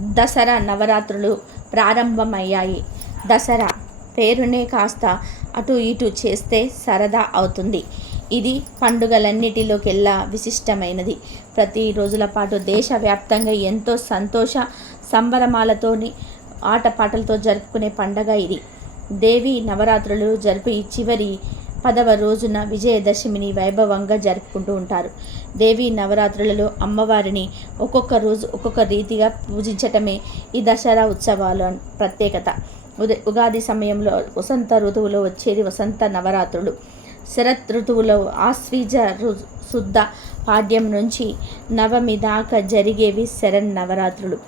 దసరా నవరాత్రులు ప్రారంభమయ్యాయి. దసరా పేరునే కాస్త అటు ఇటు చేస్తే సరదా అవుతుంది. ఇది పండుగలన్నిటిలోకెల్లా విశిష్టమైనది. ప్రతి రోజుల పాటు దేశవ్యాప్తంగా ఎంతో సంతోష సంబరమాలతోని ఆటపాటలతో జరుపుకునే పండగ ఇది. దేవి నవరాత్రులు జరిపి చివరి పదవ రోజున విజయదశమిని వైభవంగా జరుపుకుంటూ ఉంటారు. దేవి నవరాత్రులలో అమ్మవారిని ఒక్కొక్క రోజు ఒక్కొక్క రీతిగా పూజించటమే ఈ దసరా ఉత్సవాల ప్రత్యేకత. ఉగాది సమయంలో వసంత ఋతువులో వచ్చేది వసంత నవరాత్రులు. శరత్ ఋతువులో ఆశ్వీజ శుద్ధ పాడ్యం నుంచి నవమి దాకా జరిగేవి శరణ్ నవరాత్రులు.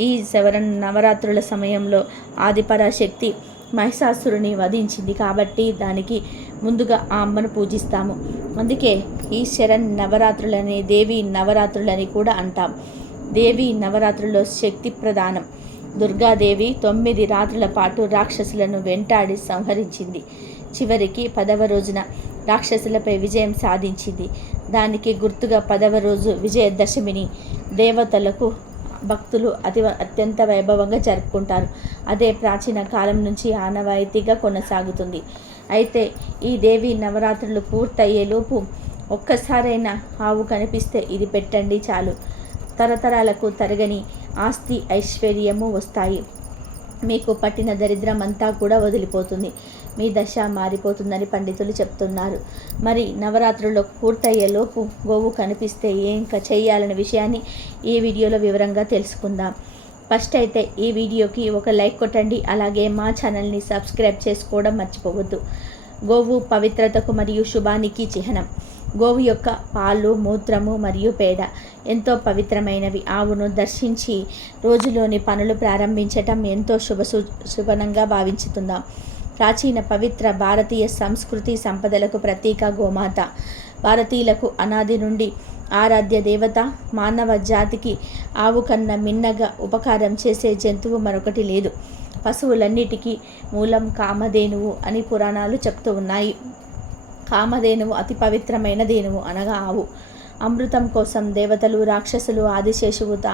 ఈ శవరన్ నవరాత్రుల సమయంలో ఆదిపరాశక్తి మహిషాసురుని వధించింది కాబట్టి దానికి ముందుగా ఆ అమ్మను పూజిస్తాము. అందుకే ఈ శరణ్ నవరాత్రులని దేవి నవరాత్రులని కూడా అంటాం. దేవి నవరాత్రుల్లో శక్తి ప్రధానం. దుర్గాదేవి తొమ్మిది రాత్రుల పాటు రాక్షసులను వెంటాడి సంహరించింది. చివరికి పదవ రోజున రాక్షసులపై విజయం సాధించింది. దానికి గుర్తుగా పదవ రోజు విజయదశమిని దేవతలకు భక్తులు అతి అత్యంత వైభవంగా జరుపుకుంటారు. అదే ప్రాచీన కాలం నుంచి ఆనవాయితీగా కొనసాగుతుంది. అయితే ఈ దేవి నవరాత్రులు పూర్తయ్యేలోపు ఒక్కసారైనా ఆవు కనిపిస్తే ఇది పెట్టండి చాలు. తరతరాలకు తరగని ఆస్తి ఐశ్వర్యము వస్తాయి. మీకు పట్టిన దరిద్రం అంతా కూడా వదిలిపోతుంది. మీ దశ మారిపోతుందని పండితులు చెప్తున్నారు. మరి నవరాత్రుల్లో పూర్తయ్యేలోపు గోవు కనిపిస్తే ఏం క- చేయాలనే విషయాన్ని ఈ వీడియోలో వివరంగా తెలుసుకుందాం. ఫస్ట్ అయితే ఈ వీడియోకి ఒక లైక్ కొట్టండి. అలాగే మా ఛానల్ని సబ్స్క్రైబ్ చేసుకోవడం మర్చిపోవద్దు. గోవు పవిత్రతకు మరియు శుభానికి చిహ్నం. గోవు యొక్క పాలు మూత్రము మరియు పేడ ఎంతో పవిత్రమైనవి. ఆవును దర్శించి రోజులోని పనులు ప్రారంభించటం ఎంతో శుభ శుభనంగా భావించుతుందాం ప్రాచీన పవిత్ర భారతీయ సంస్కృతి సంపదలకు ప్రతీక గోమాత. భారతీయులకు అనాది నుండి ఆరాధ్య దేవత మానవ జాతికి ఆవు కన్నా మిన్నగా ఉపకారం చేసే జంతువు మరొకటి లేదు. పశువులన్నిటికీ మూలం కామధేనువు అని పురాణాలు చెప్తూ ఉన్నాయి. కామధేనువు అతి పవిత్రమైన ధేనువు అనగా ఆవు. అమృతం కోసం దేవతలు రాక్షసులు ఆదిశేషువు తా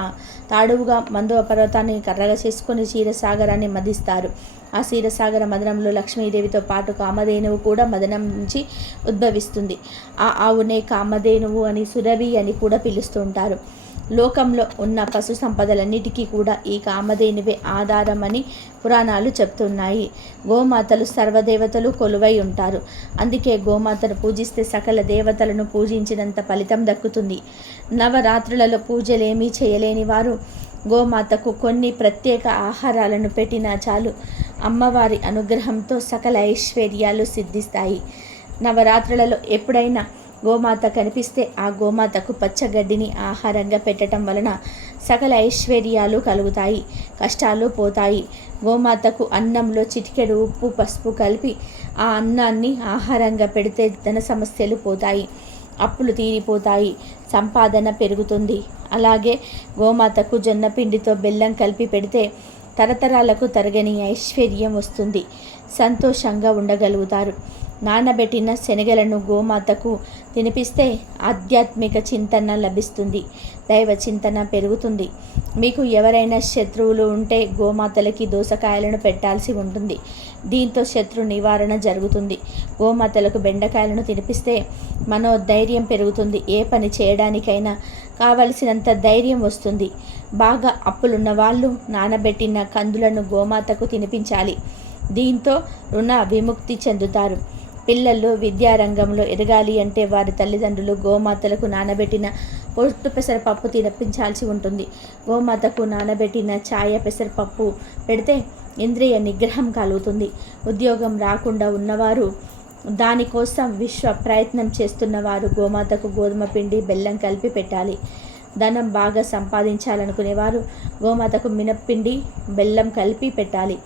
తాడువుగా మందువ పర్వతాన్ని కర్రగా చేసుకొని క్షీరసాగరాన్ని మదిస్తారు. ఆ క్షీరసాగర మదనంలో లక్ష్మీదేవితో పాటు కామధేనువు కూడా మదనం నుంచి ఉద్భవిస్తుంది. ఆ ఆవునే కామధేనువు అని సురభి అని కూడా పిలుస్తుంటారు. లోకంలో ఉన్న పశు సంపదలన్నిటికీ కూడా ఈ కామధేనువే ఆధారమని పురాణాలు చెప్తున్నాయి. గోమాతలు సర్వదేవతలు కొలువై ఉంటారు. అందుకే గోమాతను పూజిస్తే సకల దేవతలను పూజించినంత ఫలితం దక్కుతుంది. నవరాత్రులలో పూజలేమీ చేయలేని వారు గోమాతకు కొన్ని ప్రత్యేక ఆహారాలను పెట్టినా చాలు అమ్మవారి అనుగ్రహంతో సకల ఐశ్వర్యాలు సిద్ధిస్తాయి. నవరాత్రులలో ఎప్పుడైనా గోమాత కనిపిస్తే ఆ గోమాతకు పచ్చగడ్డిని ఆహారంగా పెట్టడం వలన సకల ఐశ్వర్యాలు కలుగుతాయి కష్టాలు పోతాయి. గోమాతకు అన్నంలో చిటికెడు ఉప్పు పసుపు కలిపి ఆ అన్నాన్ని ఆహారంగా పెడితే ధన సమస్యలు పోతాయి అప్పులు తీరిపోతాయి సంపాదన పెరుగుతుంది. అలాగే గోమాతకు జొన్నపిండితో బెల్లం కలిపి పెడితే తరతరాలకు తరగని ఐశ్వర్యం వస్తుంది. సంతోషంగా ఉండగలుగుతారు. నానబెట్టిన శనగలను గోమాతకు తినిపిస్తే ఆధ్యాత్మిక చింతన లభిస్తుంది దైవ చింతన పెరుగుతుంది. మీకు ఎవరైనా శత్రువులు ఉంటే గోమాతలకి దోసకాయలను పెట్టాల్సి ఉంటుంది. దీంతో శత్రు నివారణ జరుగుతుంది. గోమాతలకు బెండకాయలను తినిపిస్తే మనోధైర్యం పెరుగుతుంది. ఏ పని చేయడానికైనా కావలసినంత ధైర్యం వస్తుంది. బాగా అప్పులున్న వాళ్ళు నానబెట్టిన కందులను గోమాతకు తినిపించాలి. దీంతో రుణ విముక్తి చెందుతారు. పిల్లలు విద్యారంగంలో ఎదగాలి అంటే వారి తల్లిదండ్రులు గోమాతలకు నానబెట్టిన పొట్టు పెసరపప్పు తినిపించాల్సి ఉంటుంది. గోమాతకు నానబెట్టిన ఛాయ పెసరపప్పు పెడితే ఇంద్రియ నిగ్రహం కలుగుతుంది. ఉద్యోగం రాకుండా ఉన్నవారు దానికోసం విశ్వ ప్రయత్నం చేస్తున్నవారు గోమాతకు గోధుమ పిండి బెల్లం కలిపి పెట్టాలి. ధనం బాగా సంపాదించాలనుకునేవారు గోమాతకు మినప్పిండి బెల్లం కలిపి పెట్టాలి.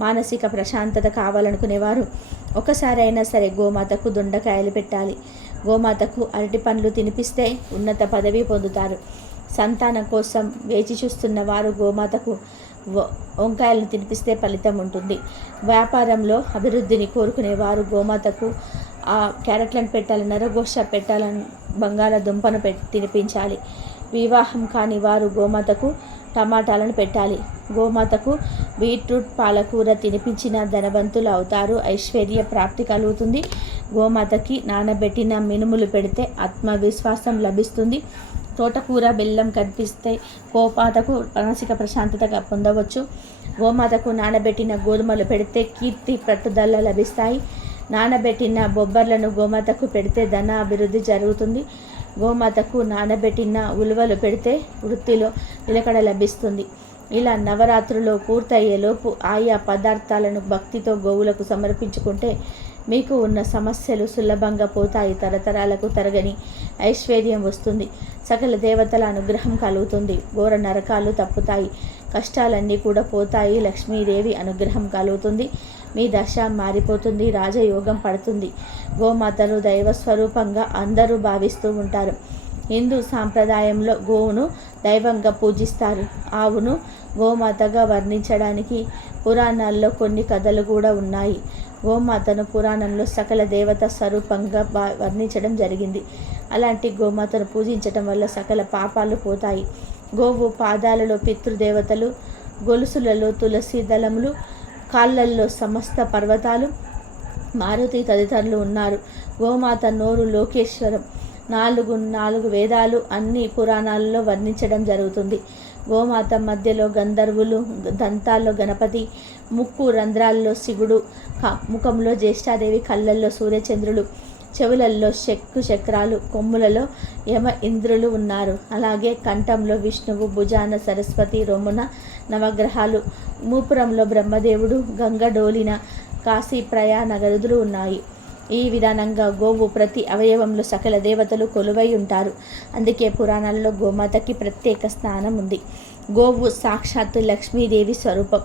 మానసిక ప్రశాంతత కావాలనుకునేవారు ఒకసారి అయినా సరే గోమాతకు దొండకాయలు పెట్టాలి. గోమాతకు అరటి పండ్లు తినిపిస్తే ఉన్నత పదవి పొందుతారు. సంతానం కోసం వేచి చూస్తున్న వారు గోమాతకు వ- వంకాయలను తినిపిస్తే ఫలితం ఉంటుంది. వ్యాపారంలో అభివృద్ధిని కోరుకునేవారు గోమాతకు ఆ క్యారెట్లను పెట్టాలి నరగోష పెట్టాలని బంగాళదుంపను పెట్టి తినిపించాలి. వివాహం కాని వారు గోమాతకు టమాటాలను పెట్టాలి. గోమాతకు బీట్రూట్ పాలకూర తినిపించిన ధనవంతులు అవుతారు. ఐశ్వర్య ప్రాప్తి కలుగుతుంది. గోమాతకి నానబెట్టిన మినుములు పెడితే ఆత్మవిశ్వాసం లభిస్తుంది. తోటకూర బెల్లం కనిపిస్తే గోమాతకు మానసిక ప్రశాంతతగా పొందవచ్చు. గోమాతకు నానబెట్టిన గోధుమలు పెడితే కీర్తి పట్టుదల లభిస్తాయి. నానబెట్టిన బొబ్బర్లను గోమాతకు పెడితే ధన అభివృద్ధి జరుగుతుంది. గోమాతకు నానబెట్టిన ఉలువలు పెడితే వృత్తిలో నిలకడ లభిస్తుంది. ఇలా నవరాత్రులు పూర్తయ్యేలోపు ఆయా పదార్థాలను భక్తితో గోవులకు సమర్పించుకుంటే మీకు ఉన్న సమస్యలు సులభంగా పోతాయి. తరతరాలకు తరగని ఐశ్వర్యం వస్తుంది. సకల దేవతల అనుగ్రహం కలుగుతుంది. ఘోర నరకాలు తప్పుతాయి. కష్టాలన్నీ కూడా పోతాయి. లక్ష్మీదేవి అనుగ్రహం కలుగుతుంది. మీ దశ మారిపోతుంది రాజయోగం పడుతుంది. గోమాతను దైవ స్వరూపంగా అందరూ భావిస్తూ ఉంటారు. హిందూ సాంప్రదాయంలో గోవును దైవంగా పూజిస్తారు. ఆవును గోమాతగా వర్ణించడానికి పురాణాల్లో కొన్ని కథలు కూడా ఉన్నాయి. గోమాతను పురాణంలో సకల దేవత స్వరూపంగా వర్ణించడం జరిగింది. అలాంటి గోమాతను పూజించడం వల్ల సకల పాపాలు పోతాయి. గోవు పాదాలలో పితృదేవతలు గొలుసులలో తులసి దళములు కాళ్ళల్లో సమస్త పర్వతాలు మారుతి తదితరులు ఉన్నారు. గోమాత నోరు లోకేశ్వరం. నాలుగు నాలుగు వేదాలు అన్ని పురాణాలలో వర్ణించడం జరుగుతుంది. గోమాత మధ్యలో గంధర్వులు దంతాల్లో గణపతి ముక్కు రంధ్రాల్లో శివుడు ముఖంలో జ్యేష్ఠాదేవి కళ్ళల్లో సూర్యచంద్రులు చెవులల్లో శక్కు చక్రాలు కొమ్ములలో యమ ఇంద్రులు ఉన్నారు. అలాగే కంఠంలో విష్ణువు భుజాన సరస్వతి రొమ్మున నవగ్రహాలు మూపురంలో బ్రహ్మదేవుడు గంగడోలిన కాశీ ప్రయాణ ఉన్నాయి. ఈ విధానంగా గోవు ప్రతి అవయవంలో సకల దేవతలు కొలువై ఉంటారు. అందుకే పురాణాలలో గోమాతకి ప్రత్యేక స్థానం ఉంది. గోవు సాక్షాత్తు లక్ష్మీదేవి స్వరూపం.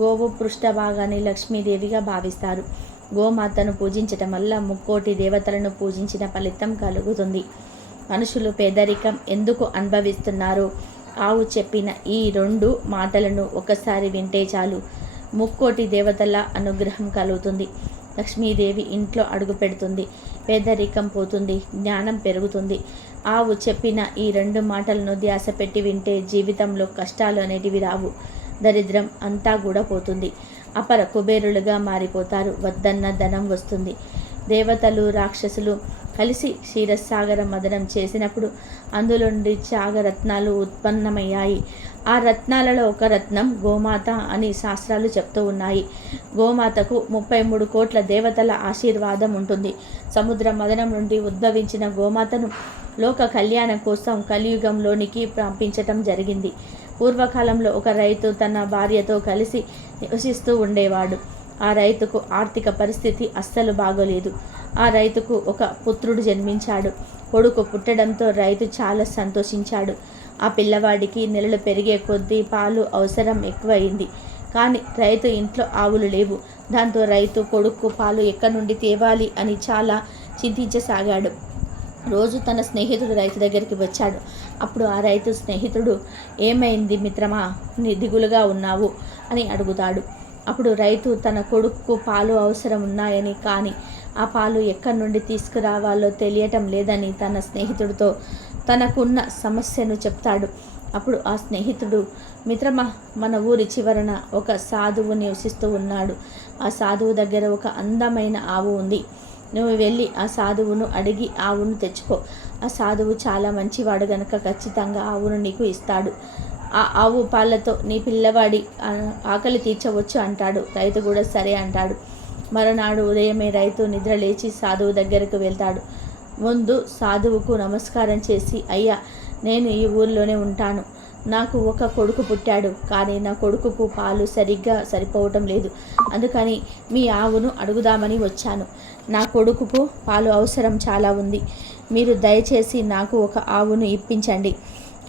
గోవు పృష్ఠభాగాన్ని లక్ష్మీదేవిగా భావిస్తారు. గోమాతను పూజించటం వల్ల ముక్కోటి దేవతలను పూజించిన ఫలితం కలుగుతుంది. మనుషులు పేదరికం ఎందుకు అనుభవిస్తున్నారు? ఆవు చెప్పిన ఈ రెండు మాటలను ఒకసారి వింటే చాలు. ముక్కోటి దేవతల అనుగ్రహం కలుగుతుంది. లక్ష్మీదేవి ఇంట్లో అడుగు పెడుతుంది. పేదరికం పోతుంది. జ్ఞానం పెరుగుతుంది. ఆవు చెప్పిన ఈ రెండు మాటలను ధ్యాస పెట్టి వింటే జీవితంలో కష్టాలు అనేటివి రావు. దరిద్రం అంతా కూడా పోతుంది. అపర కుబేరులుగా మారిపోతారు. వద్దన్న ధనం వస్తుంది. దేవతలు రాక్షసులు కలిసి క్షీరసాగర మదనం చేసినప్పుడు అందులో నుండి చాగరత్నాలు ఉత్పన్నమయ్యాయి. ఆ రత్నాలలో ఒక రత్నం గోమాత అని శాస్త్రాలు చెప్తూ ఉన్నాయి. గోమాతకు ముప్పై మూడు కోట్ల దేవతల ఆశీర్వాదం ఉంటుంది. సముద్ర మదనం నుండి ఉద్భవించిన గోమాతను లోక కళ్యాణం కోసం కలియుగంలోనికి పంపించటం జరిగింది. పూర్వకాలంలో ఒక రైతు తన భార్యతో కలిసి నివసిస్తూ ఉండేవాడు. ఆ రైతుకు ఆర్థిక పరిస్థితి అస్సలు బాగోలేదు. ఆ రైతుకు ఒక పుత్రుడు జన్మించాడు. కొడుకు పుట్టడంతో రైతు చాలా సంతోషించాడు. ఆ పిల్లవాడికి నెలలు పెరిగే కొద్దీ పాలు అవసరం ఎక్కువైంది. కానీ రైతు ఇంట్లో ఆవులు లేవు. దాంతో రైతు కొడుకు పాలు ఎక్కడి నుండి తేవాలి అని చాలా చింతించసాగాడు. రోజు తన స్నేహితుడు రైతు దగ్గరికి వచ్చాడు. అప్పుడు ఆ రైతు స్నేహితుడు ఏమైంది మిత్రమా? దిగులుగా ఉన్నావు? అని అడుగుతాడు. అప్పుడు రైతు తన కొడుకు పాలు అవసరం ఉన్నాయని కానీ ఆ పాలు ఎక్కడి నుండి తీసుకురావాలో తెలియటం లేదని తన స్నేహితుడితో తనకున్న సమస్యను చెప్తాడు. అప్పుడు ఆ స్నేహితుడు మిత్రమా మన ఊరి చివరన ఒక సాధువు నివసిస్తూ ఉన్నాడు. ఆ సాధువు దగ్గర ఒక అందమైన ఆవు ఉంది. నువ్వు వెళ్ళి ఆ సాధువును అడిగి ఆవును తెచ్చుకో. ఆ సాధువు చాలా మంచివాడు గనక ఖచ్చితంగా ఆవును నీకు ఇస్తాడు. ఆ ఆవు పాలతో నీ పిల్లవాడి ఆకలి తీర్చవచ్చు అంటాడు. రైతు కూడా సరే అంటాడు. మరునాడు ఉదయమే రైతు నిద్ర లేచి సాధువు దగ్గరకు వెళ్తాడు. ముందు సాధువుకు నమస్కారం చేసి అయ్యా నేను ఈ ఊర్లోనే ఉంటాను. నాకు ఒక కొడుకు పుట్టాడు కానీ నా కొడుకుకు పాలు సరిగ్గా సరిపోవటం లేదు. అందుకని మీ ఆవును అడుగుదామని వచ్చాను. నా కొడుకుకు పాలు అవసరం చాలా ఉంది. మీరు దయచేసి నాకు ఒక ఆవును ఇప్పించండి.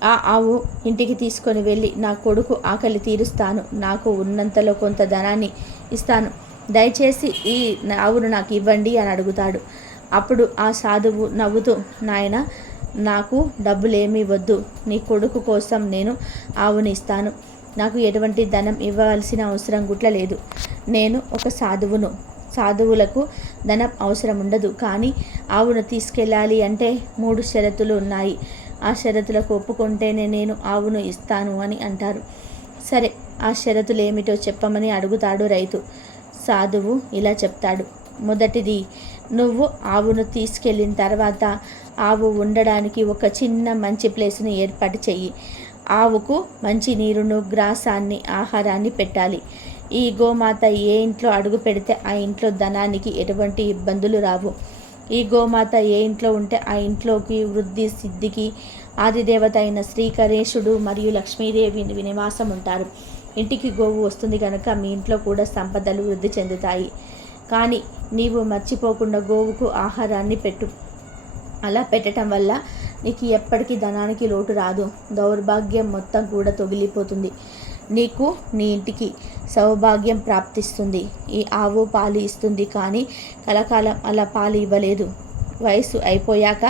ఆ ఆవు ఇంటికి తీసుకొని వెళ్ళి నా కొడుకు ఆకలి తీరుస్తాను. నాకు ఉన్నంతలో కొంత ధనాన్ని ఇస్తాను. దయచేసి ఈ ఆవును నాకు ఇవ్వండి అని అడుగుతాడు. అప్పుడు ఆ సాధువు నవ్వుతూ నాయన నాకు డబ్బులేమీ వద్దు. నీ కొడుకు కోసం నేను ఆవునిస్తాను. నాకు ఎటువంటి ధనం ఇవ్వవలసిన అవసరం గుట్ల లేదు. నేను ఒక సాధువును. సాధువులకు ధనం అవసరం ఉండదు కానీ ఆవును తీసుకెళ్ళాలి అంటే మూడు షరతులు ఉన్నాయి. ఆ షరతులకు ఒప్పుకుంటేనే నేను ఆవును ఇస్తాను అని అంటారు. సరే ఆ షరతులు ఏమిటో చెప్పమని అడుగుతాడు రైతు. సాధువు ఇలా చెప్తాడు. మొదటిది నువ్వు ఆవును తీసుకెళ్ళిన తర్వాత ఆవు ఉండడానికి ఒక చిన్న మంచి ప్లేస్ను ఏర్పాటు చెయ్యి. ఆవుకు మంచి నీరును గ్రాసాన్ని ఆహారాన్ని పెట్టాలి. ఈ గోమాత ఏ ఇంట్లో అడుగు పెడితే ఆ ఇంట్లో ధనానికి ఎటువంటి ఇబ్బందులు రావు. ఈ గోమాత ఏ ఇంట్లో ఉంటే ఆ ఇంట్లోకి వృద్ధి సిద్ధికి ఆదిదేవత అయిన శ్రీకరేశుడు మరియు లక్ష్మీదేవి వినివాసం ఉంటారు. ఇంటికి గోవు వస్తుంది కనుక మీ ఇంట్లో కూడా సంపదలు వృద్ధి చెందుతాయి. కానీ నీవు మర్చిపోకుండా గోవుకు ఆహారాన్ని పెట్టు. అలా పెట్టడం వల్ల నీకు ఎప్పటికీ ధనానికి లోటు రాదు. దౌర్భాగ్యం మొత్తం కూడా తొగిలిపోతుంది. నీకు నీ ఇంటికి సౌభాగ్యం ప్రాప్తిస్తుంది. ఈ ఆవు పాలు ఇస్తుంది కానీ కలకాలం అలా పాలు ఇవ్వలేదు. వయసు అయిపోయాక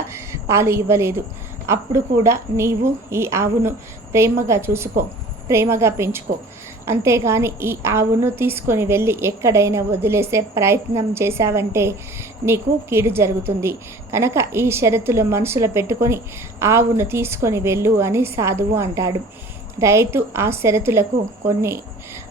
పాలు ఇవ్వలేదు. అప్పుడు కూడా నీవు ఈ ఆవును ప్రేమగా చూసుకో ప్రేమగా పెంచుకో. అంతేగాని ఈ ఆవును తీసుకొని వెళ్ళి ఎక్కడైనా వదిలేసే ప్రయత్నం చేశావంటే నీకు కీడు జరుగుతుంది. కనుక ఈ షరతులు మనసులో పెట్టుకొని ఆవును తీసుకొని వెళ్ళు అని సాధువు అంటాడు. రైతు ఆ షరతులకు కొన్ని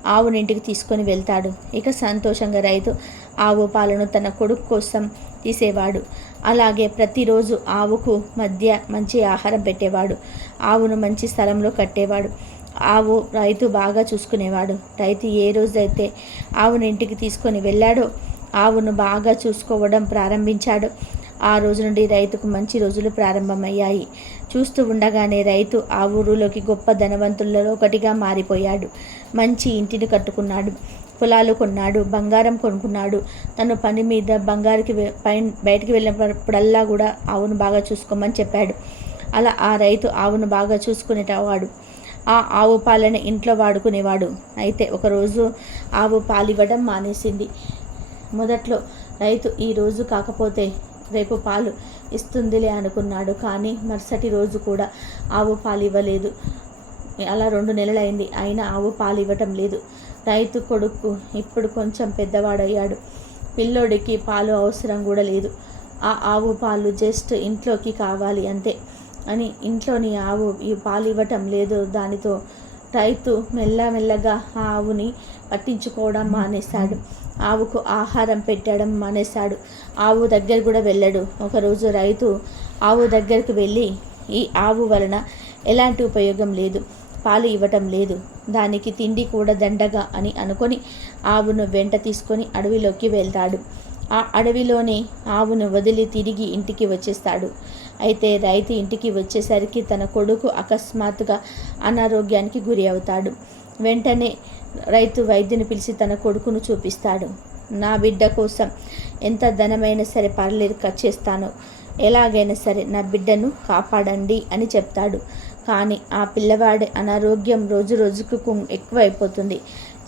ఆవునింటికి తీసుకొని వెళ్తాడు. ఇక సంతోషంగా రైతు ఆవు పాలను తన కొడుకు కోసం తీసేవాడు. అలాగే ప్రతిరోజు ఆవుకు మధ్య మంచి ఆహారం పెట్టేవాడు. ఆవును మంచి స్థలంలో కట్టేవాడు. ఆవు రైతు బాగా చూసుకునేవాడు. రైతు ఏ రోజైతే ఆవును ఇంటికి తీసుకొని వెళ్ళాడో ఆవును బాగా చూసుకోవడం ప్రారంభించాడు. ఆ రోజు నుండి రైతుకు మంచి రోజులు ప్రారంభమయ్యాయి. చూస్తూ ఉండగానే రైతు ఆ ఊరులోకి గొప్ప ధనవంతులలో ఒకటిగా మారిపోయాడు. మంచి ఇంటిని కట్టుకున్నాడు. పొలాలు కొన్నాడు. బంగారం కొనుక్కున్నాడు. తను పని మీద బంగారుకి పైన బయటికి వెళ్ళినప్పుడల్లా కూడా ఆవును బాగా చూసుకోమని చెప్పాడు. అలా ఆ రైతు ఆవును బాగా చూసుకునేటవాడు. ఆ ఆవు పాలను ఇంట్లో వాడుకునేవాడు. అయితే ఒకరోజు ఆవు పాలు ఇవ్వడం మానేసింది. మొదట్లో రైతు ఈరోజు కాకపోతే రేపు పాలు ఇస్తుందిలే అనుకున్నాడు కానీ మరుసటి రోజు కూడా ఆవు పాలు ఇవ్వలేదు అలా రెండు నెలలైంది. అయినా ఆవు పాలు ఇవ్వటం లేదు. రైతు కొడుకు ఇప్పుడు కొంచెం పెద్దవాడయ్యాడు. పిల్లోడికి పాలు అవసరం కూడా లేదు. ఆ ఆవు పాలు జస్ట్ ఇంట్లోకి కావాలి అంతే. అని ఇంట్లోని ఆవు ఈ పాలు ఇవ్వటం లేదు. దానితో రైతు మెల్లమెల్లగా ఆ ఆవుని పట్టించుకోవడం మానేశాడు. ఆవుకు ఆహారం పెట్టడం మానేశాడు. ఆవు దగ్గర కూడా వెళ్ళడు. ఒకరోజు రైతు ఆవు దగ్గరికి వెళ్ళి ఈ ఆవు వలన ఎలాంటి ఉపయోగం లేదు పాలు ఇవ్వటం లేదు దానికి తిండి కూడా దండగా అని అనుకొని ఆవును వెంట తీసుకొని అడవిలోకి వెళ్తాడు. ఆ అడవిలోనే ఆవును వదిలి తిరిగి ఇంటికి వచ్చేస్తాడు. అయితే రైతు ఇంటికి వచ్చేసరికి తన కొడుకు అకస్మాత్తుగా అనారోగ్యానికి గురి అవుతాడు. వెంటనే రైతు వైద్యుని పిలిచి తన కొడుకును చూపిస్తాడు. నా బిడ్డ కోసం ఎంత ధనమైనా సరే పర్లేదు ఖర్చు చేస్తాను. ఎలాగైనా సరే నా బిడ్డను కాపాడండి అని చెప్తాడు. కానీ ఆ పిల్లవాడి అనారోగ్యం రోజు రోజుకు ఎక్కువైపోతుంది.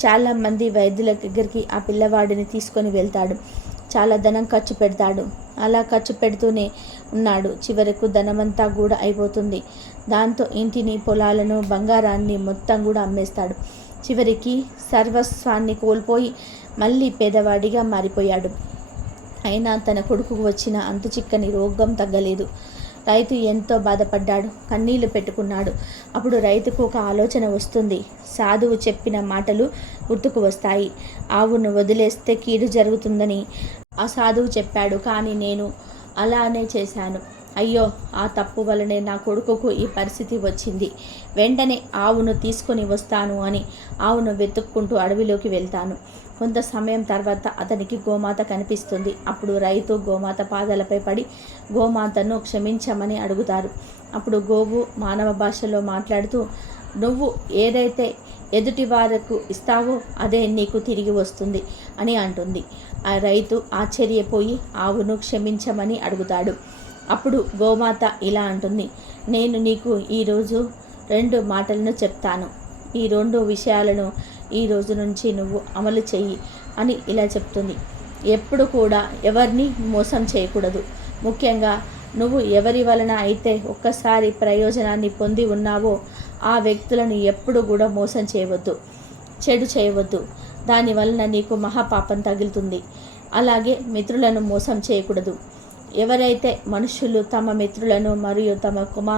చాలామంది వైద్యుల దగ్గరికి ఆ పిల్లవాడిని తీసుకొని వెళ్తాడు. చాలా ధనం ఖర్చు పెడతాడు. అలా ఖర్చు పెడుతూనే ఉన్నాడు. చివరకు ధనమంతా కూడా అయిపోతుంది. దాంతో ఇంటిని పొలాలను బంగారాన్ని మొత్తం కూడా అమ్మేస్తాడు. చివరికి సర్వస్వాన్ని కోల్పోయి మళ్ళీ పేదవాడిగా మారిపోయాడు. అయినా తన కొడుకుకు వచ్చిన అంతు చిక్కని రోగం తగ్గలేదు. రైతు ఎంతో బాధపడ్డాడు. కన్నీళ్ళు పెట్టుకున్నాడు. అప్పుడు రైతుకు ఒక ఆలోచన వస్తుంది. సాధువు చెప్పిన మాటలు గుర్తుకు వస్తాయి. ఆవును వదిలేస్తే కీడు జరుగుతుందని ఆ సాధువు చెప్పాడు కానీ నేను అలానే చేశాను. అయ్యో ఆ తప్పు వలనే నా కొడుకుకు ఈ పరిస్థితి వచ్చింది. వెంటనే ఆవును తీసుకొని వస్తాను అని ఆవును వెతుక్కుంటూ అడవిలోకి వెళ్తాను. కొంత సమయం తర్వాత అతనికి గోమాత కనిపిస్తుంది. అప్పుడు రైతు గోమాత పాదాలపై పడి గోమాతను క్షమించమని అడుగుతారు. అప్పుడు గోవు మానవ భాషలో మాట్లాడుతూ నువ్వు ఏదైతే ఎదుటి వారికి ఇస్తావో అదే నీకు తిరిగి వస్తుంది అని అంటుంది. ఆ రైతు ఆశ్చర్యపోయి ఆవును క్షమించమని అడుగుతాడు. అప్పుడు గోమాత ఇలా అంటుంది నేను నీకు ఈరోజు రెండు మాటలను చెప్తాను. ఈ రెండు విషయాలను ఈ రోజు నుంచి నువ్వు అమలు చెయ్యి అని ఇలా చెప్తుంది. ఎప్పుడు కూడా ఎవరిని మోసం చేయకూడదు. ముఖ్యంగా నువ్వు ఎవరి వలన అయితే ఒక్కసారి ప్రయోజనాన్ని పొంది ఉన్నావో ఆ వ్యక్తులను ఎప్పుడు కూడా మోసం చేయవద్దు చెడు చేయవద్దు. దానివలన నీకు మహాపాపం తగులుతుంది. అలాగే మిత్రులను మోసం చేయకూడదు. ఎవరైతే మనుషులు తమ మిత్రులను మరియు తమ కుమా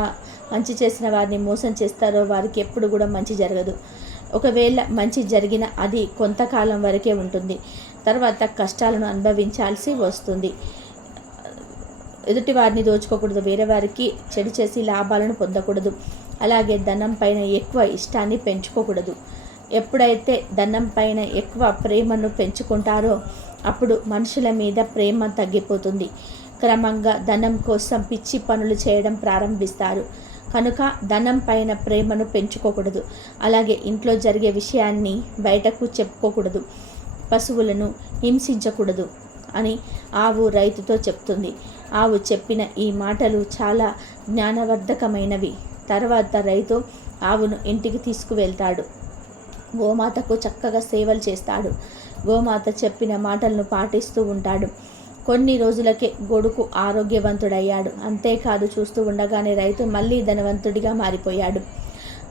మంచి చేసిన వారిని మోసం చేస్తారో వారికి ఎప్పుడు కూడా మంచి జరగదు. ఒకవేళ మంచి జరిగిన అది కొంతకాలం వరకే ఉంటుంది. తర్వాత కష్టాలను అనుభవించాల్సి వస్తుంది. ఎదుటి వారిని దోచుకోకూడదు. వేరే వారికి చెడు చేసి లాభాలను పొందకూడదు. అలాగే ధనం పైన ఎక్కువ ఇష్టాన్ని పెంచుకోకూడదు. ఎప్పుడైతే ధనం పైన ఎక్కువ ప్రేమను పెంచుకుంటారో అప్పుడు మనుషుల మీద ప్రేమ తగ్గిపోతుంది. క్రమంగా ధనం కోసం పిచ్చి పనులు చేయడం ప్రారంభిస్తారు. కనుక ధనం పైన ప్రేమను పెంచుకోకూడదు. అలాగే ఇంట్లో జరిగే విషయాన్ని బయటకు చెప్పుకోకూడదు. పశువులను హింసించకూడదు అని ఆవు రైతుతో చెప్తుంది. ఆవు చెప్పిన ఈ మాటలు చాలా జ్ఞానవర్ధకమైనవి. తర్వాత రైతు ఆవును ఇంటికి తీసుకువెళ్తాడు. గోమాతకు చక్కగా సేవలు చేస్తాడు. గోమాత చెప్పిన మాటలను పాటిస్తూ ఉంటాడు. కొన్ని రోజులకే గొడుకు ఆరోగ్యవంతుడయ్యాడు. అంతేకాదు చూస్తూ ఉండగానే రైతు మళ్ళీ ధనవంతుడిగా మారిపోయాడు.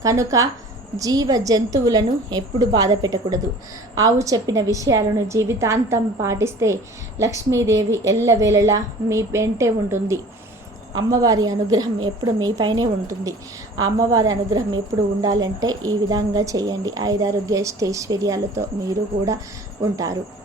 కనుక జీవ జంతువులను ఎప్పుడు బాధ పెట్టకూడదు. ఆవు చెప్పిన విషయాలను జీవితాంతం పాటిస్తే లక్ష్మీదేవి ఎల్లవేళలా మీ వెంటే ఉంటుంది. అమ్మవారి అనుగ్రహం ఎప్పుడు మీపైనే ఉంటుంది. ఆ అమ్మవారి అనుగ్రహం ఎప్పుడు ఉండాలంటే ఈ విధంగా చేయండి. ఐదారోగ్య ఐశ్వర్యాలతో మీరు కూడా ఉంటారు.